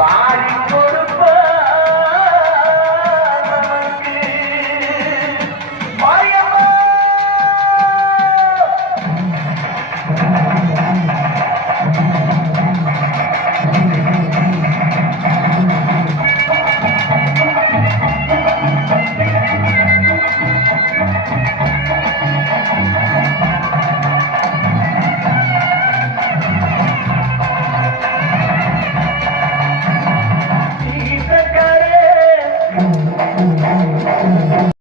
Vale.